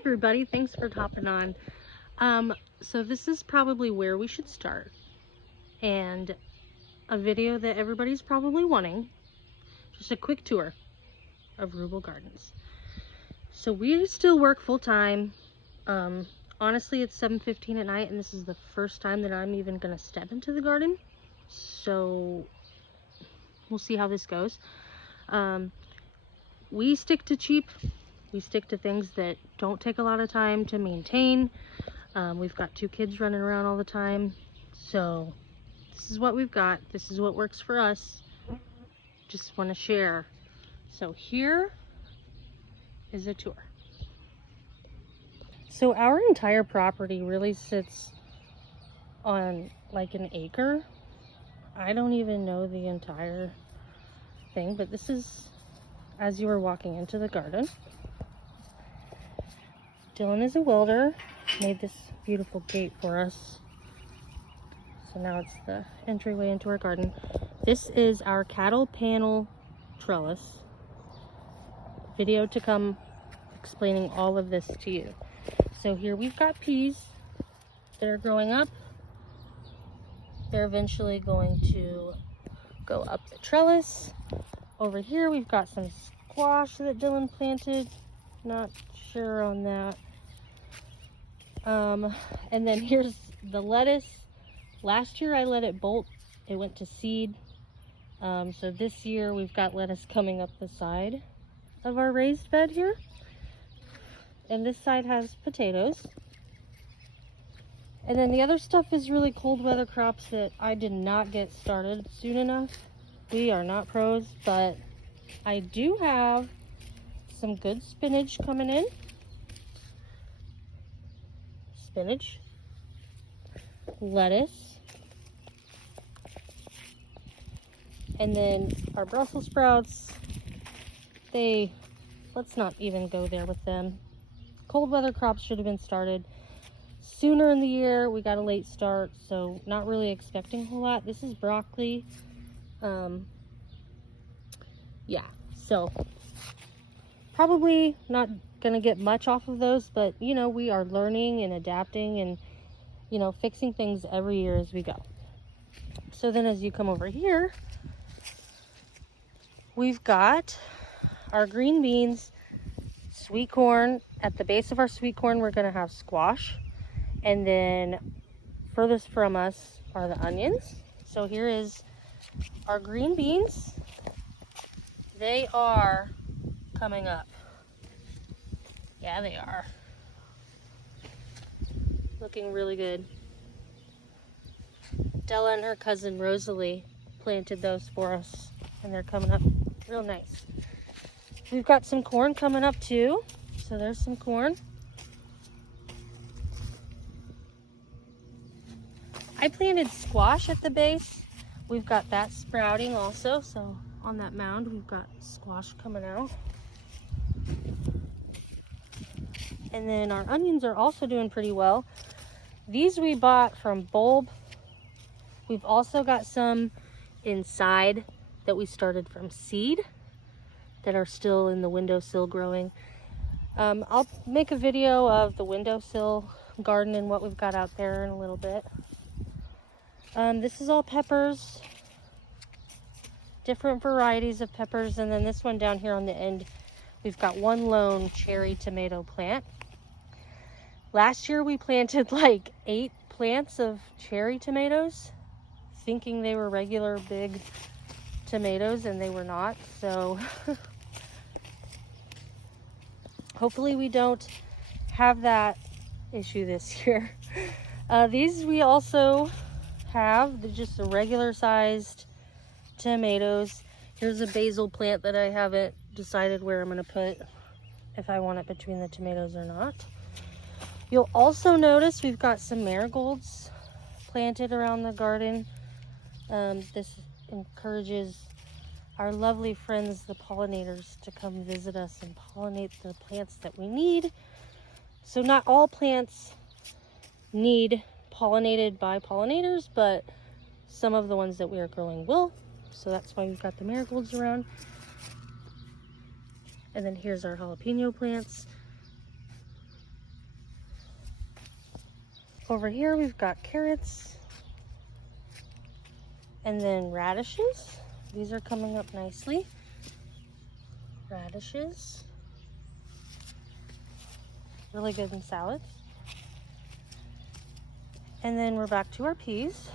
everybody, thanks for hopping on. So this is probably where we should start, and a video that everybody's probably wanting. Just a quick tour of Ruble Gardens. So we still work full-time. Honestly, it's 7:15 at night, and this is the first time that I'm even gonna step into the garden, so we'll see how this goes. We stick to cheap. We stick to things that don't take a lot of time to maintain. We've got 2 kids running around all the time, so this is what we've got. This is what works for us. Just want to share. So here is a tour. So our entire property really sits on like an acre. I don't even know the entire thing, but this is as you are walking into the garden. Dylan is a welder, made this beautiful gate for us. So now it's the entryway into our garden. This is our cattle panel trellis. Video to come explaining all of this to you. So here we've got peas that are growing up. They're eventually going to go up the trellis. Over here we've got some squash that Dylan planted. Not sure on that. And then here's the lettuce. Last year I let it bolt. It went to seed. So this year we've got lettuce coming up the side of our raised bed here. And this side has potatoes. And then the other stuff is really cold weather crops that I did not get started soon enough. We are not pros, but I do have some good spinach coming in. Spinach, lettuce, and then our Brussels sprouts. Let's not even go there with them. Cold weather crops should have been started sooner in the year. We got a late start, so not really expecting a whole lot. This is broccoli. Yeah, so probably not gonna get much off of those, but you know, we are learning and adapting and, you know, fixing things every year as we go. So then as you come over here, we've got our green beans, sweet corn. At the base of our sweet corn, we're gonna have squash. And then furthest from us are the onions. So here is our green beans. They are coming up. Yeah, they are. Looking really good. Della and her cousin Rosalie planted those for us, and they're coming up real nice. We've got some corn coming up too. So there's some corn. I planted squash at the base. We've got that sprouting also. So on that mound, we've got squash coming out. And then our onions are also doing pretty well. These we bought from bulb. We've also got some inside that we started from seed that are still in the windowsill growing. I'll make a video of the windowsill garden and what we've got out there in a little bit. This is all peppers, different varieties of peppers, and then this one down here on the end, we've got one lone cherry tomato plant. Last year we planted like 8 plants of cherry tomatoes, thinking they were regular big tomatoes, and they were not. So hopefully we don't have that issue this year. These we also have just the regular sized tomatoes. Here's a basil plant that I haven't decided where I'm going to put, if I want it between the tomatoes or not. You'll also notice we've got some marigolds planted around the garden. This encourages our lovely friends, the pollinators, to come visit us and pollinate the plants that we need. So not all plants need pollinated by pollinators, but some of the ones that we are growing will. So that's why we've got the marigolds around. And then here's our jalapeno plants. Over here we've got carrots and then radishes. These are coming up nicely. Radishes. Really good in salads. And then we're back to our peas.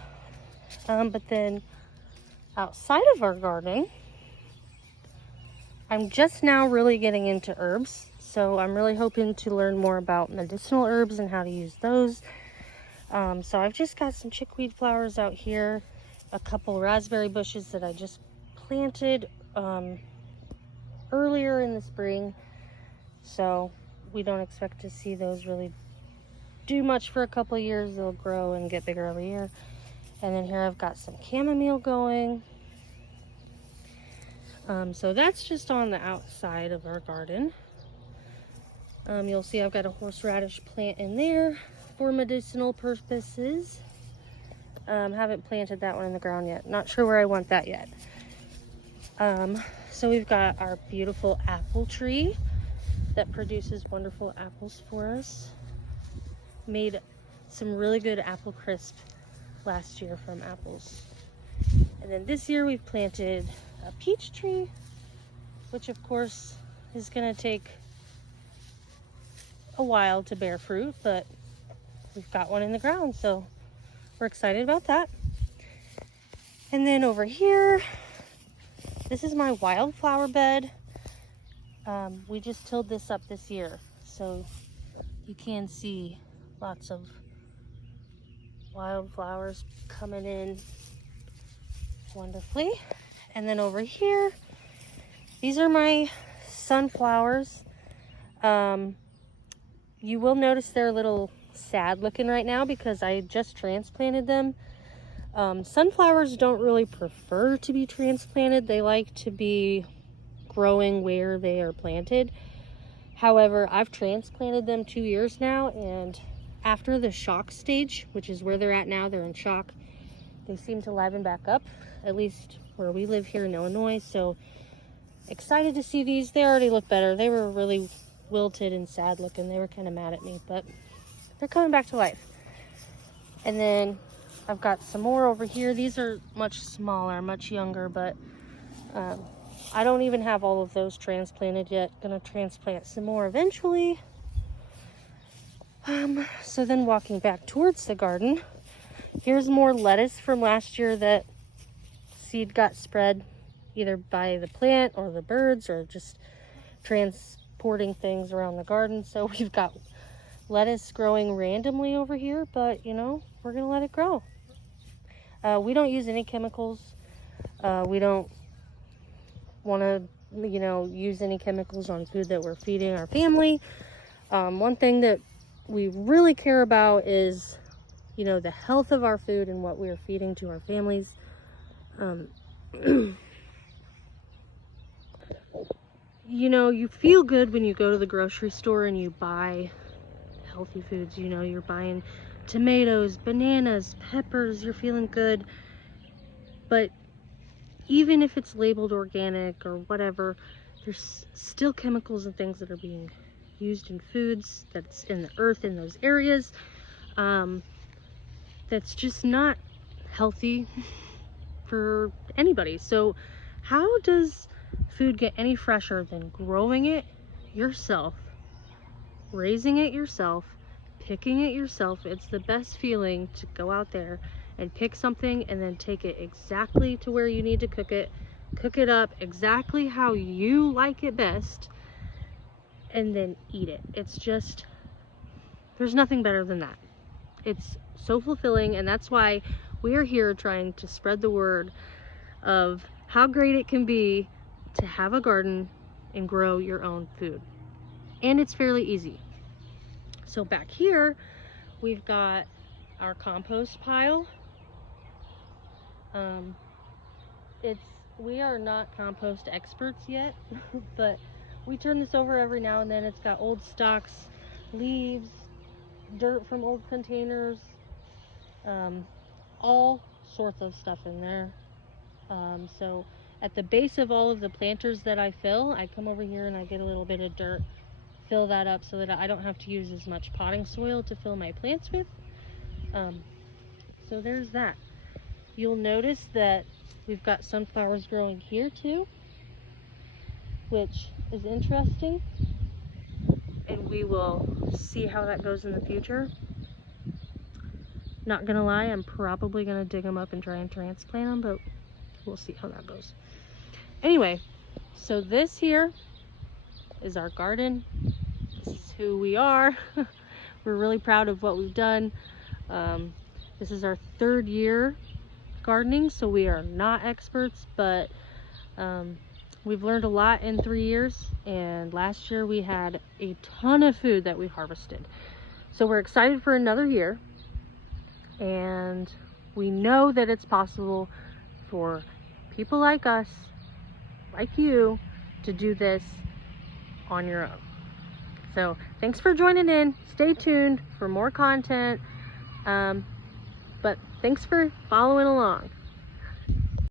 But then outside of our garden, I'm just now really getting into herbs. So I'm really hoping to learn more about medicinal herbs and how to use those. So I've just got some chickweed flowers out here, a couple raspberry bushes that I just planted earlier in the spring. So we don't expect to see those really do much for a couple of years. They'll grow and get bigger every year. And then here I've got some chamomile going. So that's just on the outside of our garden. You'll see I've got a horseradish plant in there for medicinal purposes. Haven't planted that one in the ground yet. Not sure where I want that yet. So we've got our beautiful apple tree that produces wonderful apples for us. Made some really good apple crisp last year from apples. And then this year we've planted a peach tree, which of course is gonna take a while to bear fruit, but we've got one in the ground, so we're excited about that. And then over here, this is my wildflower bed. We just tilled this up this year, so you can see lots of wildflowers coming in wonderfully. And then over here, these are my sunflowers. You will notice they're a little sad looking right now because I just transplanted them. Sunflowers don't really prefer to be transplanted. They like to be growing where they are planted. However, I've transplanted them 2 years now, and after the shock stage, which is where they're at now, they're in shock, they seem to liven back up, at least where we live here in Illinois. So excited to see these. They already look better. They were really wilted and sad looking. They were kind of mad at me, but they're coming back to life. And then I've got some more over here. These are much smaller, much younger, but I don't even have all of those transplanted yet. Gonna transplant some more eventually. So then walking back towards the garden, here's more lettuce from last year that seed got spread either by the plant or the birds or just transporting things around the garden. So we've got lettuce growing randomly over here, but you know, we're gonna let it grow. We don't use any chemicals. We don't want to, you know, use any chemicals on food that we're feeding our family. One thing that we really care about is, you know, the health of our food and what we're feeding to our families. You know, you feel good when you go to the grocery store and you buy healthy foods. You know, you're buying tomatoes, bananas, peppers, you're feeling good. But even if it's labeled organic or whatever, there's still chemicals and things that are being used in foods, that's in the earth in those areas, that's just not healthy for anybody. So how does food get any fresher than growing it yourself, raising it yourself, picking it yourself? It's the best feeling to go out there and pick something and then take it exactly to where you need to cook it up exactly how you like it best, and then eat it. It's just, there's nothing better than that. It's so fulfilling, and that's why we are here trying to spread the word of how great it can be to have a garden and grow your own food. And it's fairly easy. So back here, we've got our compost pile. We are not compost experts yet, but we turn this over every now and then. It's got old stalks, leaves, dirt from old containers, all sorts of stuff in there. So at the base of all of the planters that I fill, I come over here and I get a little bit of dirt, fill that up so that I don't have to use as much potting soil to fill my plants with. So there's that. You'll notice that we've got sunflowers growing here too, which is interesting, and we will see how that goes in the future. Not gonna lie, I'm probably gonna dig them up and try and transplant them, but we'll see how that goes. Anyway, so this here is our garden. This is who we are. We're really proud of what we've done. This is our 3rd year gardening, so we are not experts, but we've learned a lot in 3 years, and last year we had a ton of food that we harvested. So we're excited for another year, and we know that it's possible for people like us, like you, to do this on your own. So thanks for joining in. Stay tuned for more content, but thanks for following along.